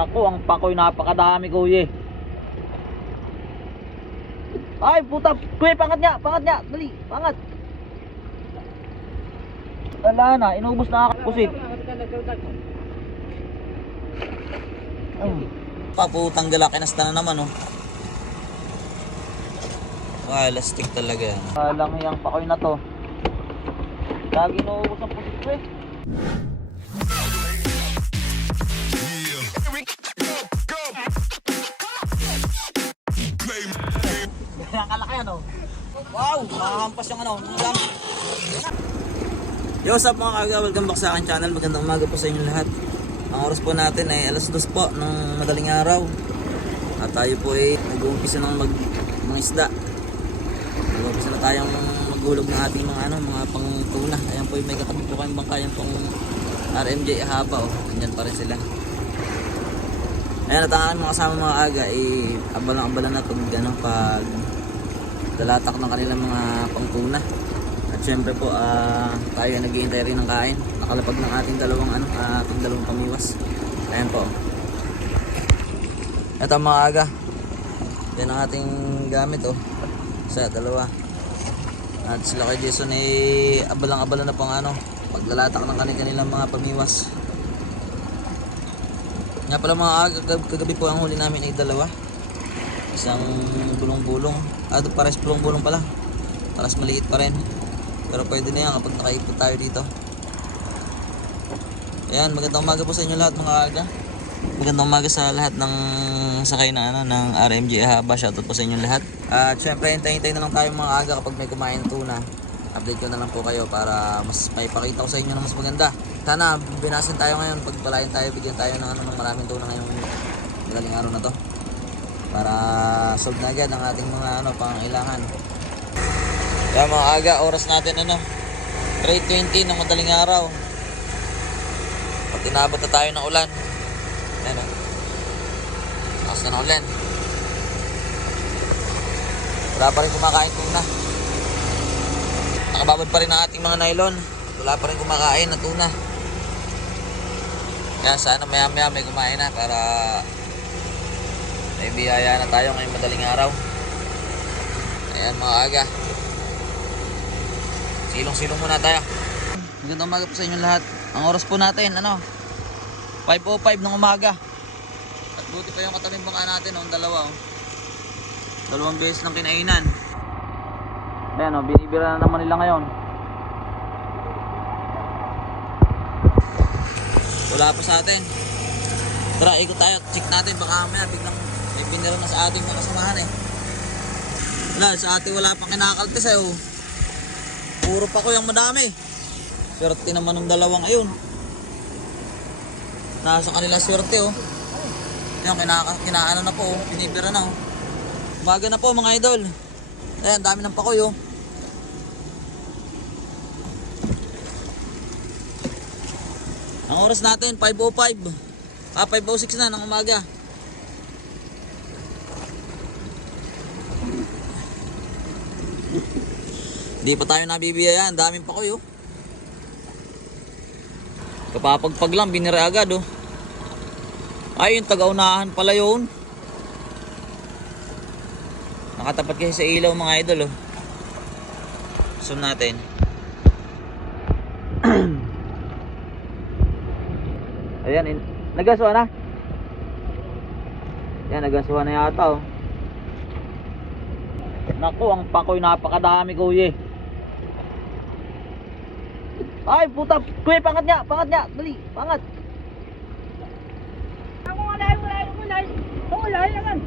Naku, ang pakoy napakadami kuya. Ay, puta. Kuya, pangat niya. Pangat niya. Dali, pangat. Wala na, inubos na ako. Pusit. Mm. Paputang galaki na na naman, oh. Wala, stick talaga yan. Walang yung pakoy na to. Lagi inuubos ang pusit ko eh. Kaya kalaki ano? Wow! Makakampas yung ano. dami. Yo, what's up mga kaga? Welcome back sa akin channel. Magandang umaga po sa inyo lahat. Ang oras po natin ay alas dos po ng madaling araw. At tayo po ay nag-uumpisa ng mag mga isda. Nag-uumpisa na tayong maghulog ng ating mga ano, mga pang tuna. Ayan po may katabi po kayong bangkayang pang RMJ haba oh. Andyan pa rin sila. Ayan, at ang mga kasama mga aga ay abalang-abala na pag, ano, pag dalatak ng kanilang mga pangtuna. At syempre po, ah, tayo ay naghihintay rin ng kain. Nakalapag ng ating dalawang, ano, ah, ating dalawang pamiwas. Ayan po. Ito ang mga aga. Yan ang ating gamit oh. Isa, dalawa. At sila kay Jason ay abalang-abala na pang ano, paglalatak ng kanilang mga pamiwas. Nga pala mga aga, kag- kagabi po ang huli namin ay dalawa. Isang bulong-bulong. Ah, ito pares bulong-bulong pala. Pares maliit pa rin. Pero pwede na yan kapag nakaipot tayo dito. Ayan, magandang umaga po sa inyo lahat mga aga. Magandang umaga sa lahat ng sakay na ano, ng RMG Haba. Shoutout po sa inyo lahat. At syempre, hintay-hintay na lang tayo mga aga kapag may kumain tuna. Update ko na lang po kayo para mas may ko sa inyo na mas maganda. Sana binasin tayo ngayon, pagpalain tayo, bigyan tayo ng, ano, ng maraming tuna ngayong magaling araw na to. Para solve na agad ang ating mga ano, pangangailangan. Kaya mga aga, oras natin ano, 3.20 ng madaling araw. Pag inabot na tayo ng ulan, Ayan o. Lakas na ng ulan. Wala pa rin kumakain tuna. Nakababad pa rin ang ating mga nylon. Wala pa rin kumakain na tuna. Kaya sana maya maya may kumain na para may biyaya na tayo ngayong madaling araw. Ayan mga aga. Silong-silong muna tayo. Magandang umaga po sa inyo lahat. Ang oras po natin, ano, 5.05 ng umaga. At buti pa yung katabing bangka natin, oh, dalawa. Oh. Dalawang beses ng kinainan. Ayan, oh, binibira na naman nila ngayon. Wala pa sa atin. Tara, ikot tayo. Check natin. Baka mamaya biglang na sa ating mga kasamahan eh. Wala, sa atin wala pang kinakaltes eh. Oh. Puro pa ko yung madami. Swerte naman ng dalawang ayun. Nasa kanila swerte oh. Yan, kinaka, kinaano na po oh. Binibira na oh. Umaga na po mga idol. Ayan, dami ng pakoy oh. Ang oras natin, 5.05. Ah, 5.06 na ng umaga. Hindi pa tayo nabibiyayaan. Daming pakoy oh. Kapapagpag lang, binira agad oh. Ay, yung taga-unahan pala yun. Nakatapat kasi sa ilaw mga idol oh. Zoom natin. Ayan, nagasuhan na. Yan, nagasuhan na yata oh. Naku, ang pakoy napakadami kuya. Ay, puta. Kuya, pangat niya. Pangat niya. Dali, pangat. Ako ulay, ulay, ulay. Ulay naman.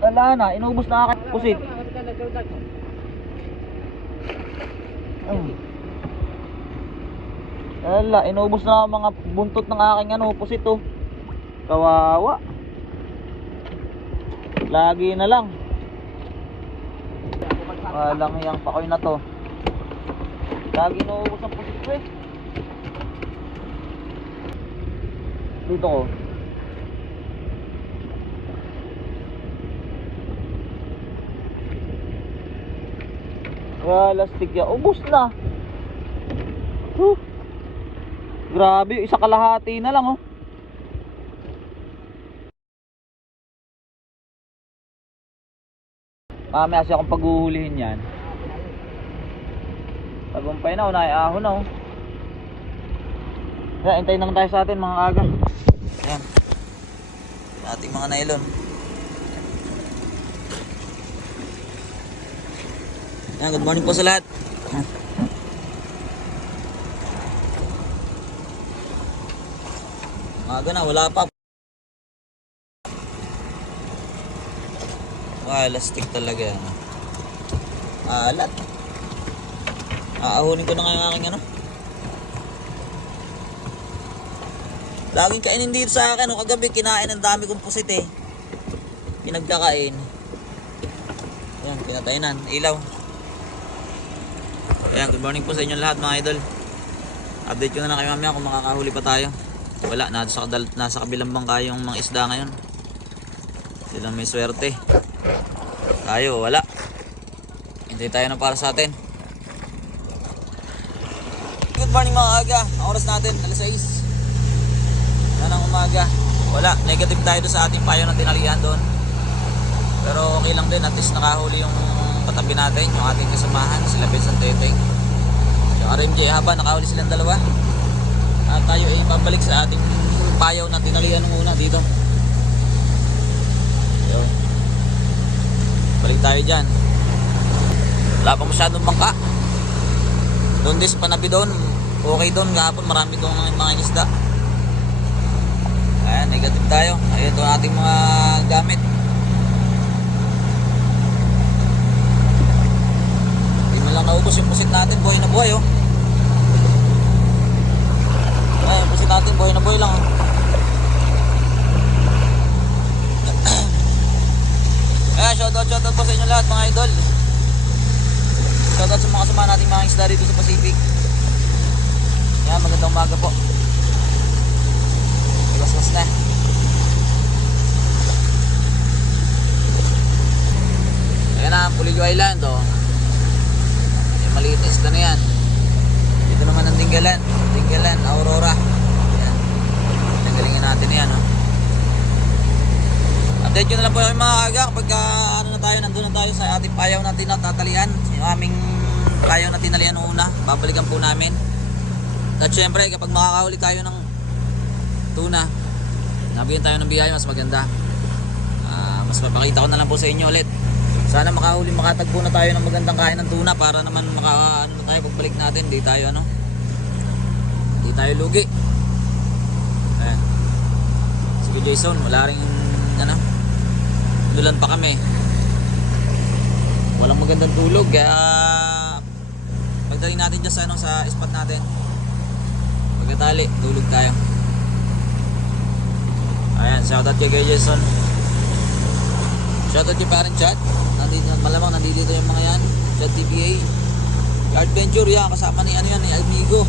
Wala na, inubos na aking pusit. Mm. Wala, inubos na ang mga buntot ng aking ano, pusit oh. Kawawa. Lagi na lang. Walang yang pakoy na to. Lagi inuubos ang pusit ko eh. Dito ko. Wala stick ya. Ubus na. Huh. Grabe, isa kalahati na lang oh. Mamaya siya akong paghuhulihin yan. Tagumpay na, unay ahon na oh. Kaya, hintayin lang tayo sa atin mga aga. Ayan. Ating mga nylon. Ayan, good morning po sa lahat. Maaga na, wala pa. Wala, stick talaga yan. Alat. Aahunin ko na nga yung aking ano. Laging kainin dito sa akin. O kagabi, kinain ang dami kong pusit eh. Pinagkakain. Ayan, pinatainan. Ilaw. Ayan, good morning po sa inyo lahat mga idol. Update ko na lang kayo mamaya kung makakahuli pa tayo. Wala, nasa, nasa kabilang bangka yung mga isda ngayon. Silang may swerte. Tayo, wala. Hintay tayo na para sa atin. Good morning mga aga. Ang oras natin, alas 6. Yan ang umaga. Wala, negative tayo doon sa ating payo na tinalian doon. Pero okay lang din, at least nakahuli yung katabi natin, yung ating kasamahan, sila Vincent Teteng. Yung RMJ haba, nakahuli silang dalawa. At tayo ay pabalik sa ating payaw na tinalian nung una dito. Yun. Balik tayo dyan. Wala pa masyadong bangka. Doon sa panabi doon. Okay doon. Kahapon marami doon mga isda. Ayan, negative tayo. Ayan doon ating mga gamit. Hindi man lang naubos yung pusit natin. Buhay na buhay oh. Ay, yung pusit natin. Buhay na buhay lang oh. Ayan, shoutout, shoutout po sa inyo lahat mga idol. Shoutout sa mga kasama nating mga isda dito sa Pacific. Ayan, magandang umaga po. Iwas-was na. Ayan na, Pulilio Island oh. Yung maliit na isda na yan. Dito naman ang Tinggalan. Tinggalan, Aurora. Ayan. Tanggalingin natin yan oh. Update nyo na lang po yung mga aga kapag ano na tayo, nandun na tayo sa ating payaw na tinatatalian. Yung aming payaw na tinalian una, babalikan po namin. At syempre, kapag makakahuli tayo ng tuna, nabigyan tayo ng biyaya, mas maganda. Ah, mas mapakita ko na lang po sa inyo ulit. Sana makahuli, makatagpo na tayo ng magandang kain ng tuna para naman maka, ano tayo, pagbalik natin, di tayo ano, di tayo lugi. Ayan. Si Jason, wala rin, ano, dulan pa kami. Walang magandang tulog, kaya pagdating natin dyan sa, ano, sa spot natin, pagkatali, tulog tayo. Ayan, shoutout kay Kuya Jason. Shoutout kay parang chat. Nandito, malamang nandito yung mga yan. Chat TPA. Adventure yan, kasama ni ano yan, ni Amigo.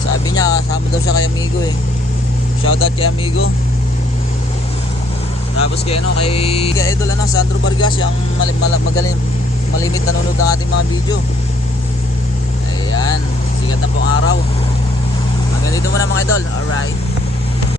Sabi niya, kasama daw siya kay Amigo eh. Shoutout kay Amigo. Tapos kay ano, kay, Idol ano, Sandro Vargas, yung mali, mal, magaling, malimit nanonood ng ating mga video. Ayan, sikat na pong araw. Hanggang dito muna mga idol. Alright.